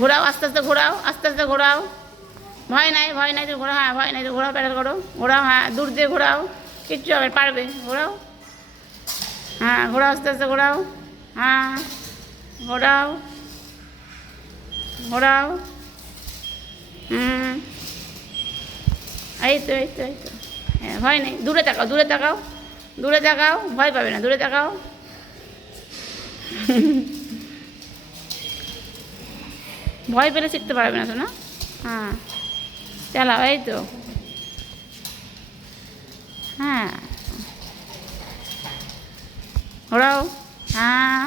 ঘোরাও, আস্তে আস্তে ঘোরাও, আস্তে আস্তে ঘোরাও। ভয় নাই, ভয় নাই, তো ঘোরাও। হ্যাঁ, ভয় নাই, তো ঘোরাও, প্যাডেল করো, ঘোরাও। হ্যাঁ, দূর দিয়ে ঘোরাও, কিচ্ছু হবে, পারবে, ঘোরাও। হ্যাঁ, ঘোরাও, আস্তে আস্তে ঘোরাও। হ্যাঁ, ঘোরাও, ঘোরাও। হুম, এই তো, এই তো, এই তো। হ্যাঁ, ভয় নেই, দূরে তাকাও, দূরে তাকাও, দূরে তাকাও, ভয় পাবে না, দূরে তাকাও। ভয় পেলে শিখতে পারবে না, শোনা। হ্যাঁ, চালাও, এই তো। হ্যাঁ, ঘোরাও। হ্যাঁ,